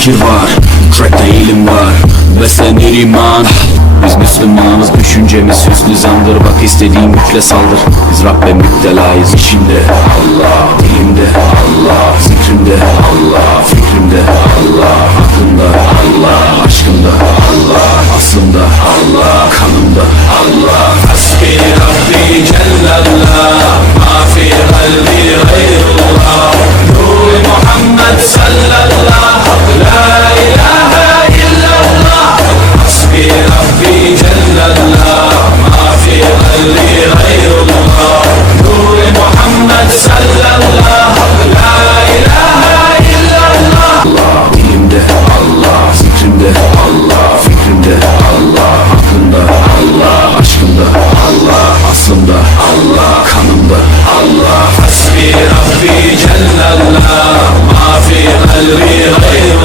fikir var, trackte ilim var, beslenir iman. Biz Müslümanız, düşüncemiz hüsnü zandır. Bak istediğin güçle saldır. Biz Rabbe müptelayız. İçimde Allah, dilimde Allah, zikrimde Allah, fikrimde Allah, aklımda Allah, aşkımda Allah, aslımda Allah, kanımda Allah. Hasbi Rabbi Cellallah, ma fi kalbi gayrullah. Nur Muhammed sallallahu, la ilahe illallah. Hasbi Rabbi Cellallah, ma fi kalbi gayrullah. Nur Muhammed sallallahu, la ilahe illallah. Allah, dilimde Allah, zikrimde Allah, fikrimde Allah, aklımda Allah, aşkımda Allah, aslımda Allah, kanımda Allah. Hasbi Rabbi Cellallah, ma fi kalbi gayrullah.